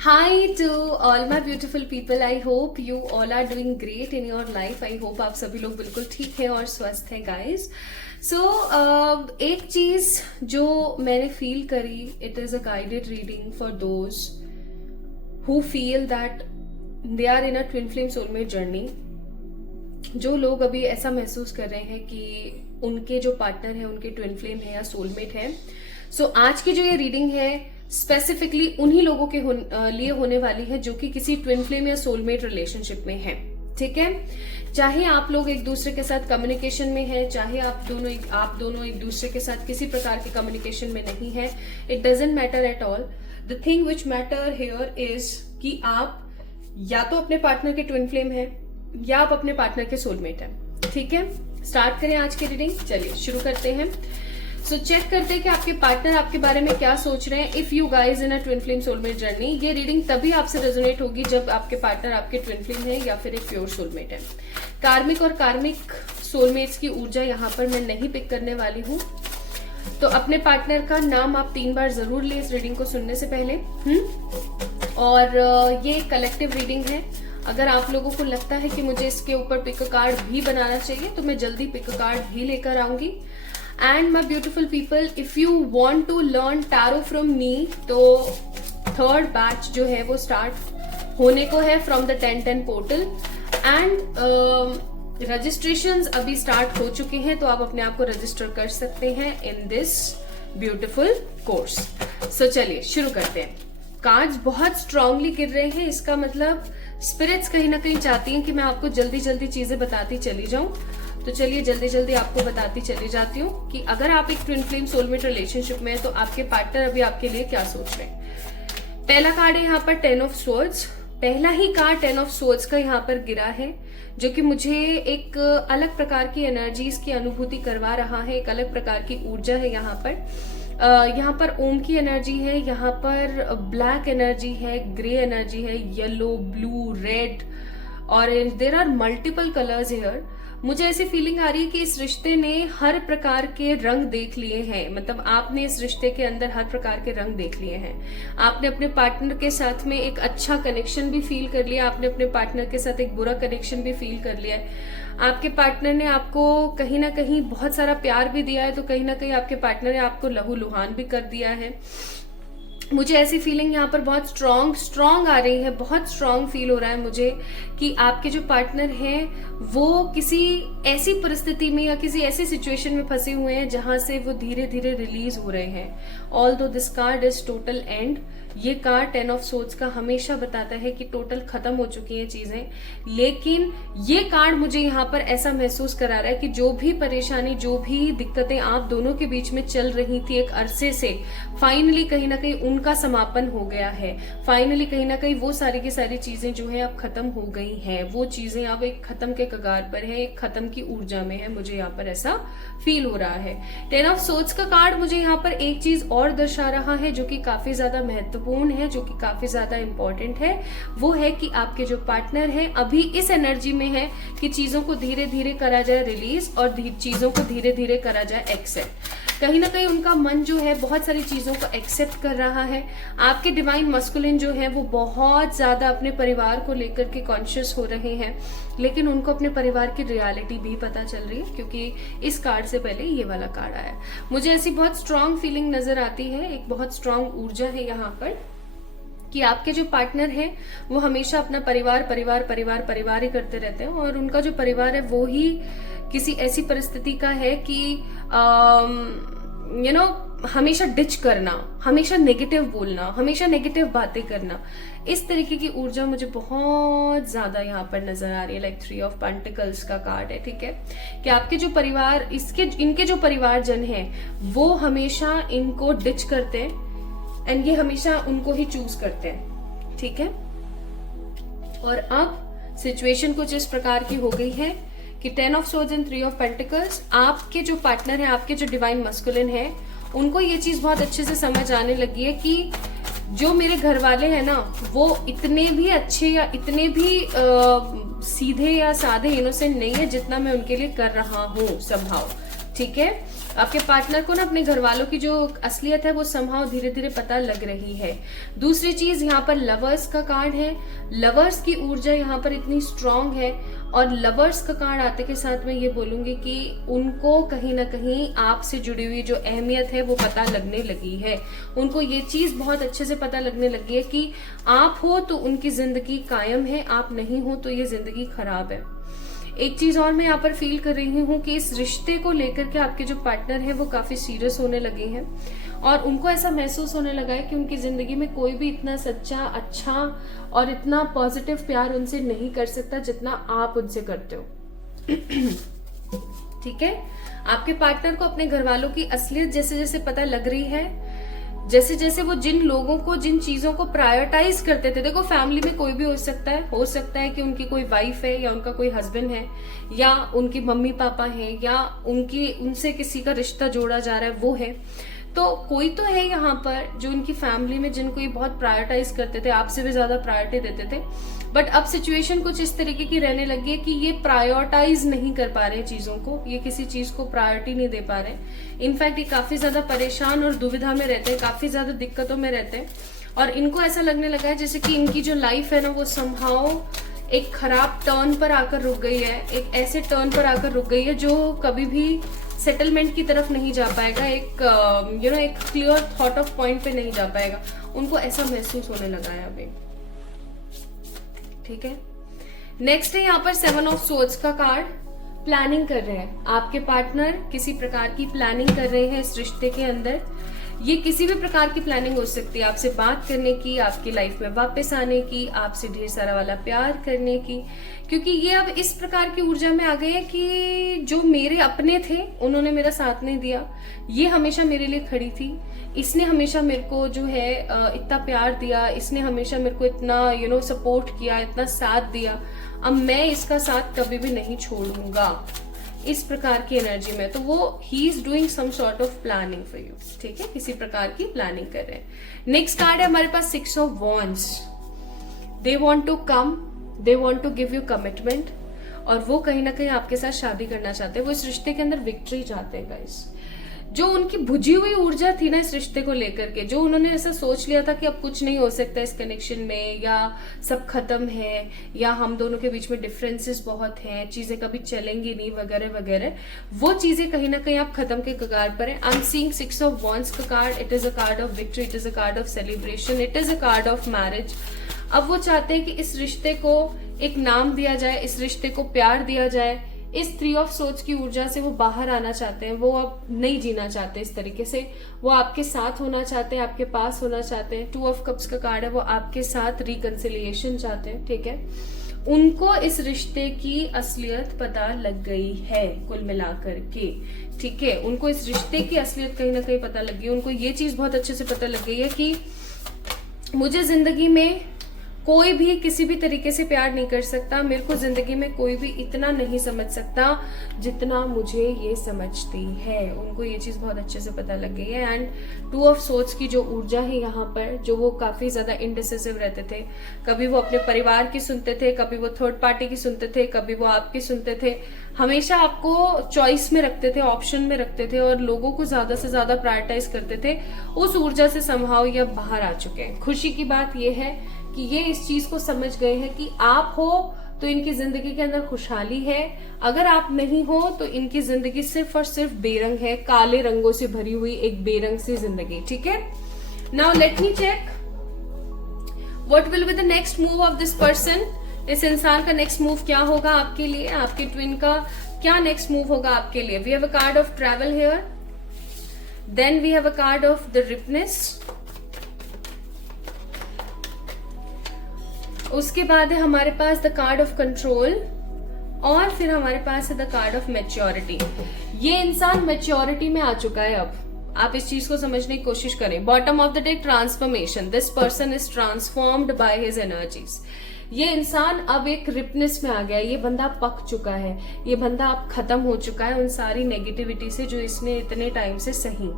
Hi to all my beautiful people. I hope you all are doing great in your life. I hope आप सभी लोग बिल्कुल ठीक हैं और स्वस्थ हैं guys. So एक चीज जो मैंने फील करी, it is a guided reading for those who feel that they are in a twin flame soulmate journey. जो लोग अभी ऐसा महसूस कर रहे हैं कि उनके जो पार्टनर है उनके ट्विन फ्लेम है या सोलमेट है. सो आज की जो ये रीडिंग है स्पेसिफिकली उन्हीं लोगों के लिए होने वाली है जो कि किसी ट्विन फ्लेम या सोलमेट रिलेशनशिप में है. ठीक है, चाहे आप लोग एक दूसरे के साथ कम्युनिकेशन में हैं, चाहे आप दोनों एक दूसरे के साथ किसी प्रकार के कम्युनिकेशन में नहीं है, it doesn't matter at all. The thing which matter here is कि आप या तो अपने पार्टनर के ट्विन फ्लेम है या आप अपने पार्टनर के सोलमेट हैं. ठीक है, स्टार्ट करें आज की रीडिंग. चलिए शुरू करते हैं. सो चेक करते हैं कि आपके पार्टनर आपके बारे में क्या सोच रहे हैं. If you guys in a twin flame soulmate journey, ये रीडिंग तभी आपसे रेजोनेट होगी जब आपके पार्टनर आपके ट्विन फ्लेम है या फिर एक प्योर सोलमेट है. कार्मिक और कार्मिक सोलमेट्स की ऊर्जा यहाँ पर मैं नहीं पिक करने वाली हूँ. तो अपने पार्टनर का नाम आप 3 बार जरूर लें इस रीडिंग को सुनने से पहले. और ये कलेक्टिव रीडिंग है. अगर आप लोगों को लगता है कि मुझे इसके ऊपर पिक कार्ड भी बनाना चाहिए तो मैं जल्दी पिक कार्ड भी लेकर आऊंगी. And my beautiful people, if you want to learn tarot from me, तो 3rd बैच जो है वो स्टार्ट होने को है from the 1010 portal. And registrations अभी स्टार्ट हो चुके हैं, तो आप अपने आप को रजिस्टर कर सकते हैं इन दिस ब्यूटिफुल कोर्स. सो चलिए शुरू करते हैं. कार्ड्स बहुत स्ट्रांगली गिर रहे हैं. इसका मतलब स्पिरिट्स कहीं ना कहीं चाहती हैं कि मैं आपको जल्दी जल्दी चीजें बताती चली जाऊं. तो चलिए जल्दी जल्दी आपको बताती चली जाती हूँ कि अगर आप एक ट्विन फ्लेम सोलमेट रिलेशनशिप में है तो आपके पार्टनर अभी आपके लिए क्या सोच रहे हैं. पहला कार्ड है यहाँ पर 10 ऑफ सोर्ड्स. पहला ही कार्ड 10 ऑफ सोर्ड्स का यहाँ पर गिरा है, जो कि मुझे एक अलग प्रकार की एनर्जीज की अनुभूति करवा रहा है. एक अलग प्रकार की ऊर्जा है यहाँ पर. यहाँ पर ओम की एनर्जी है, यहाँ पर ब्लैक एनर्जी है, ग्रे एनर्जी है, yellow, blue, red, orange. There are multiple colours here. मुझे ऐसी फीलिंग आ रही है कि इस रिश्ते ने हर प्रकार के रंग देख लिए हैं. मतलब आपने इस रिश्ते के अंदर हर प्रकार के रंग देख लिए हैं. आपने अपने पार्टनर के साथ में एक अच्छा कनेक्शन भी फील कर लिया, आपने अपने पार्टनर के साथ एक बुरा कनेक्शन भी फील कर लिया है. आपके पार्टनर ने आपको कहीं ना कहीं बहुत सारा प्यार भी दिया है, तो कहीं ना कहीं आपके पार्टनर ने आपको लहूलुहान भी कर दिया है. मुझे ऐसी फीलिंग यहाँ पर बहुत स्ट्रॉन्ग आ रही है. बहुत स्ट्रॉन्ग फील हो रहा है मुझे कि आपके जो पार्टनर हैं वो किसी ऐसी परिस्थिति में या किसी ऐसी सिचुएशन में फंसे हुए हैं जहां से वो धीरे धीरे रिलीज हो रहे हैं. Although this card is total and. ये कार्ड 10 ऑफ सोर्ड्स का हमेशा बताता है कि टोटल खत्म हो चुकी हैं चीजें. लेकिन ये कार्ड मुझे यहाँ पर ऐसा महसूस करा रहा है कि जो भी परेशानी, जो भी दिक्कतें आप दोनों के बीच में चल रही थी एक अरसे से, फाइनली कहीं ना कहीं उनका समापन हो गया है. फाइनली कहीं ना कहीं वो सारी की सारी चीजें जो है अब खत्म हो गई हैं. वो चीजें अब एक खत्म के कगार पर है, एक खत्म की ऊर्जा में है. मुझे यहाँ पर ऐसा फील हो रहा है. 10 ऑफ सोर्ड्स का कार्ड मुझे यहाँ पर एक चीज और दर्शा रहा है जो कि काफी ज्यादा महत्वपूर्ण है, जो कि काफी ज्यादा इंपॉर्टेंट है. वो है कि आपके जो पार्टनर है अभी इस एनर्जी में है कि चीजों को धीरे धीरे करा जाए रिलीज और चीजों को धीरे धीरे करा जाए एक्सेप्ट. कहीं ना कहीं उनका मन जो है बहुत सारी चीजों को एक्सेप्ट कर रहा है. आपके डिवाइन मस्कुलिन जो है वो बहुत ज्यादा अपने परिवार को लेकर के कॉन्शियस हो रहे हैं, लेकिन उनको अपने परिवार की रियलिटी भी पता चल रही है क्योंकि इस कार्ड से पहले ये वाला कार्ड आया. मुझे ऐसी बहुत स्ट्रांग फीलिंग नजर आती है. एक बहुत स्ट्रांग ऊर्जा है यहाँ पर कि आपके जो पार्टनर है वो हमेशा अपना परिवार परिवार परिवार परिवार ही करते रहते हैं. और उनका जो परिवार है वो ही किसी ऐसी परिस्थिति का है कि हमेशा डिच करना, हमेशा नेगेटिव बोलना, हमेशा नेगेटिव बातें करना, इस तरीके की ऊर्जा मुझे बहुत ज्यादा यहाँ पर नजर आ रही है. लाइक 3 ऑफ पेंटिकल्स का कार्ड है. ठीक है, कि आपके जो परिवार, इनके जो परिवारजन हैं वो हमेशा इनको डिच करते हैं एंड ये हमेशा उनको ही चूज करते हैं. ठीक है, और अब सिचुएशन कुछ इस प्रकार की हो गई है कि 10 of swords and 3 of pentacles, आपके जो पार्टनर है, आपके जो डिवाइन मस्कुलिन है, उनको ये चीज बहुत अच्छे से समझ आने लगी है कि जो मेरे घर वाले हैं ना वो इतने भी अच्छे या इतने भी सीधे या साधे इनोसेंट नहीं है जितना मैं उनके लिए कर रहा हूँ संभाव. ठीक है, आपके पार्टनर को ना अपने घर वालों की जो असलियत है वो समहाउ धीरे धीरे पता लग रही है। दूसरी चीज यहाँ पर लवर्स का कार्ड है। लवर्स की ऊर्जा यहाँ पर इतनी स्ट्रांग है, और लवर्स का कार्ड आते के साथ मैं ये बोलूंगी कि उनको कहीं ना कहीं आपसे जुड़ी हुई जो अहमियत है वो पता लगने लगी है। उनको ये चीज बहुत अच्छे से पता लगने लगी है कि आप हो तो उनकी जिंदगी कायम है, आप नहीं हो तो ये जिंदगी खराब है। एक चीज और मैं यहाँ पर फील कर रही हूँ कि इस रिश्ते को लेकर के आपके जो पार्टनर है वो काफी सीरियस होने लगे हैं, और उनको ऐसा महसूस होने लगा है कि उनकी जिंदगी में कोई भी इतना सच्चा, अच्छा और इतना पॉजिटिव प्यार उनसे नहीं कर सकता जितना आप उनसे करते हो। ठीक है, आपके पार्टनर को अपने घर वालों की असलियत जैसे जैसे पता लग रही है, जैसे जैसे वो जिन लोगों को, जिन चीजों को प्रायोरिटाइज करते थे, देखो फैमिली में कोई भी हो सकता है कि उनकी कोई वाइफ है, या उनका कोई हस्बैंड है, या उनकी मम्मी पापा है, या उनसे किसी का रिश्ता जोड़ा जा रहा है वो है, तो कोई तो है यहाँ पर जो उनकी फैमिली में जिनको ये बहुत प्रायोरिटाइज करते थे, आपसे भी ज्यादा प्रायोरिटी देते थे। बट अब सिचुएशन कुछ इस तरीके की रहने लगी है कि ये प्रायोरिटाइज नहीं कर पा रहे चीजों को, ये किसी चीज को प्रायोरिटी नहीं दे पा रहे। इनफैक्ट ये काफी ज्यादा परेशान और दुविधा में रहते हैं, काफी ज्यादा दिक्कतों में रहते हैं, और इनको ऐसा लगने लगा है जैसे कि इनकी जो लाइफ है ना वो समहाउ एक खराब टर्न पर आकर रुक गई है, एक ऐसे टर्न पर आकर रुक गई है जो कभी भी सेटलमेंट की तरफ नहीं जा पाएगा, एक एक क्लियर थॉट ऑफ पॉइंट पे नहीं जा पाएगा। उनको ऐसा महसूस होने लगा है अभी। ठीक है, नेक्स्ट है यहाँ पर 7 ऑफ सोर्ड्स का कार्ड। प्लानिंग कर रहे हैं आपके पार्टनर, किसी प्रकार की प्लानिंग कर रहे हैं इस रिश्ते के अंदर। ये किसी भी प्रकार की प्लानिंग हो सकती है, आपसे बात करने की, आपकी लाइफ में वापस आने की, आपसे ढेर सारा वाला प्यार करने की, क्योंकि ये अब इस प्रकार की ऊर्जा में आ गए हैं कि जो मेरे अपने थे उन्होंने मेरा साथ नहीं दिया, ये हमेशा मेरे लिए खड़ी थी, इसने हमेशा मेरे को जो है इतना प्यार दिया, इसने हमेशा मेरे को इतना सपोर्ट किया, इतना साथ दिया, अब मैं इसका साथ कभी भी नहीं छोड़ूंगा, इस प्रकार की एनर्जी में। तो वो he is doing some sort of planning for you. ठीक है, किसी प्रकार की प्लानिंग कर रहे हैं। नेक्स्ट कार्ड है हमारे पास 6 of wands. They want to come, they want to give you commitment, और वो कहीं ना कहीं आपके साथ शादी करना चाहते हैं, वो इस रिश्ते के अंदर विक्ट्री चाहते हैं गाइस। जो उनकी बुझी हुई ऊर्जा थी ना इस रिश्ते को लेकर के, जो उन्होंने ऐसा सोच लिया था कि अब कुछ नहीं हो सकता इस कनेक्शन में, या सब खत्म है, या हम दोनों के बीच में डिफरेंसेस बहुत हैं, चीजें कभी चलेंगी नहीं वगैरह वगैरह, वो चीजें कहीं ना कहीं आप खत्म के कगार पर है। I am seeing 6 of wands का card. It is a card of victory, it is a card of celebration, it is a card of marriage. अब वो चाहते हैं कि इस रिश्ते को एक नाम दिया जाए, इस रिश्ते को प्यार दिया जाए। इस 3 ऑफ सोच की ऊर्जा से वो बाहर आना चाहते हैं, वो अब नहीं जीना चाहते इस तरीके से, वो आपके साथ होना चाहते हैं, आपके पास होना चाहते हैं। 2 ऑफ कप्स का कार्ड है, वो आपके साथ रिकंसिलिएशन चाहते हैं। ठीक है, उनको इस रिश्ते की असलियत पता लग गई है कुल मिलाकर के। ठीक है, उनको इस रिश्ते की असलियत कहीं ना कहीं पता लग गई। उनको ये चीज बहुत अच्छे से पता लग गई है कि मुझे जिंदगी में कोई भी किसी भी तरीके से प्यार नहीं कर सकता, मेरे को जिंदगी में कोई भी इतना नहीं समझ सकता जितना मुझे ये समझती है। उनको ये चीज बहुत अच्छे से पता लग गई है। एंड 2 ऑफ सोर्ड्स की जो ऊर्जा है यहाँ पर, जो वो काफी ज्यादा इनडिसिसिव रहते थे, कभी वो अपने परिवार की सुनते थे, कभी वो थर्ड पार्टी की सुनते थे, कभी वो आपकी सुनते थे, हमेशा आपको चॉइस में रखते थे, ऑप्शन में रखते थे, और लोगों को ज्यादा से ज्यादा प्रायोरिटाइज करते थे। उस ऊर्जा से समहाउ ये बाहर आ चुके हैं। खुशी की बात ये है कि ये इस चीज को समझ गए हैं कि आप हो तो इनकी जिंदगी के अंदर खुशहाली है, अगर आप नहीं हो तो इनकी जिंदगी सिर्फ और सिर्फ बेरंग है, काले रंगों से भरी हुई एक बेरंग सी जिंदगी। ठीक है, now let me check what will be the next move of this person. इस इंसान का नेक्स्ट मूव क्या होगा आपके लिए, आपके ट्विन का क्या नेक्स्ट मूव होगा आपके लिए। We have a card of travel here, then we have a card of the ripeness, उसके बाद है हमारे पास द कार्ड ऑफ कंट्रोल, और फिर हमारे पास है द कार्ड ऑफ मैच्योरिटी। ये इंसान मैच्योरिटी में आ चुका है। अब आप इस चीज को समझने की कोशिश करें। Bottom of the day, transformation. This person is transformed by his energies. ये इंसान अब एक रिपनेस में आ गया है, ये बंदा पक चुका है, ये बंदा अब खत्म हो चुका है उन सारी नेगेटिविटी से जो इसने इतने टाइम से सही।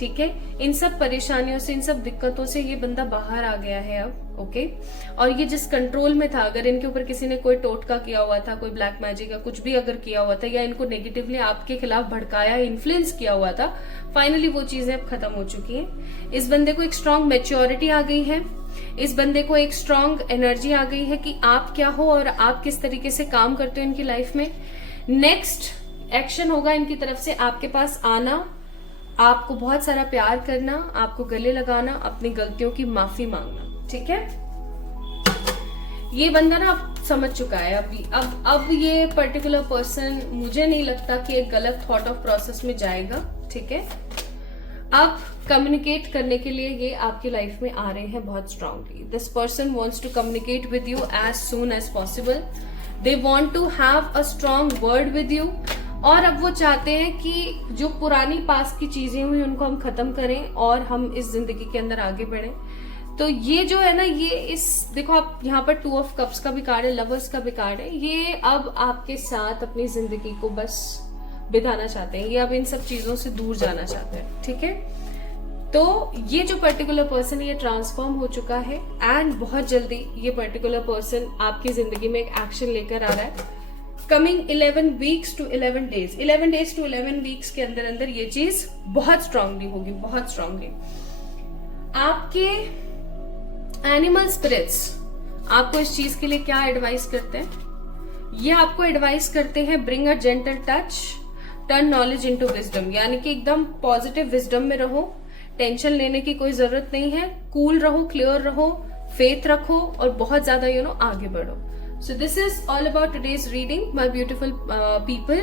ठीक है। इन सब परेशानियों से, इन सब दिक्कतों से ये बंदा बाहर आ गया है अब, ओके। और ये जिस कंट्रोल में था, अगर इनके ऊपर किसी ने कोई टोटका किया हुआ था, कोई ब्लैक मैजिक या कुछ भी अगर किया हुआ था, या इनको नेगेटिवली आपके खिलाफ भड़काया, इन्फ्लुएंस किया हुआ था, फाइनली वो चीजें अब खत्म हो चुकी हैं। इस बंदे को एक स्ट्रांग मैच्योरिटी आ गई है, इस बंदे को एक स्ट्रांग एनर्जी आ गई है कि आप क्या हो और आप किस तरीके से काम करते हो इनकी लाइफ में। नेक्स्ट एक्शन होगा इनकी तरफ से आपके पास आना, आपको बहुत सारा प्यार करना, आपको गले लगाना, अपनी गलतियों की माफी मांगना, ठीक है। ये बंदा ना अब समझ चुका है अभी, अब ये पर्टिकुलर पर्सन मुझे नहीं लगता कि एक गलत थॉट ऑफ प्रोसेस में जाएगा, ठीक है। अब कम्युनिकेट करने के लिए ये आपकी लाइफ में आ रहे हैं बहुत strongly. This person wants to communicate with you as soon as possible. They want to have a strong word with you, और अब वो चाहते हैं कि जो पुरानी पास की चीजें हुई उनको हम खत्म करें और हम इस जिंदगी के अंदर आगे बढ़ें। तो ये जो है ना, ये इस देखो आप यहाँ पर 2 ऑफ कप्स का भी कार्ड है, लवर्स का भी कार्ड है। ये अब आपके साथ अपनी जिंदगी को बस बिताना चाहते हैं, ये अब इन सब चीजों से दूर जाना चाहते हैं, ठीक है। तो ये जो पर्टिकुलर पर्सन ये ट्रांसफॉर्म हो चुका है, एंड बहुत जल्दी ये पर्टिकुलर पर्सन आपकी जिंदगी में एक एक्शन लेकर आ रहा है। Coming 11 weeks to 11 days, 11 days to 11 weeks के अंदर अंदर ये चीज बहुत स्ट्रांगली होगी, बहुत स्ट्रांगली। आपके एनिमल स्पिरिट्स आपको इस चीज के लिए क्या एडवाइस करते हैं? ये आपको एडवाइस करते हैं bring a gentle touch, turn knowledge into wisdom, यानी कि एकदम पॉजिटिव विजडम में रहो, टेंशन लेने की कोई जरूरत नहीं है, कूल रहो, क्लियर रहो, फेथ रखो और बहुत ज्यादा आगे बढ़ो। So this is all about today's reading, my beautiful people.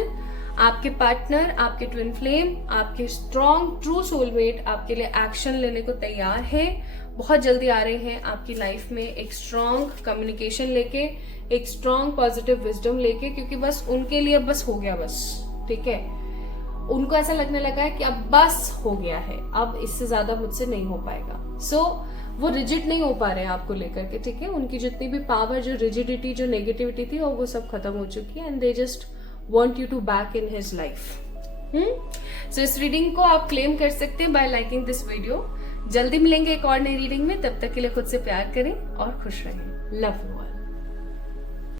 आपके पार्टनर, आपके ट्विन फ्लेम, आपके स्ट्रॉन्ग ट्रू सोलमेट आपके लिए एक्शन लेने को तैयार है, बहुत जल्दी आ रहे हैं आपकी लाइफ में एक स्ट्रॉन्ग कम्युनिकेशन लेके, एक स्ट्रॉन्ग पॉजिटिव विजडम लेके, क्योंकि बस उनके लिए बस हो गया, बस ठीक है। उनको ऐसा लगने लगा है कि अब बस हो गया है, अब इससे ज्यादा मुझसे नहीं हो पाएगा। सो वो रिजिड नहीं हो पा रहे हैं आपको लेकर के, ठीक है। उनकी जितनी भी पावर, जो रिजिडिटी, जो नेगेटिविटी थी, और वो सब खत्म हो चुकी है, and they just want you to back in his life. So इस रीडिंग को आप क्लेम कर सकते हैं बाय लाइकिंग दिस वीडियो। जल्दी मिलेंगे एक और नई रीडिंग में, तब तक के लिए खुद से प्यार करें और खुश रहें। Love you.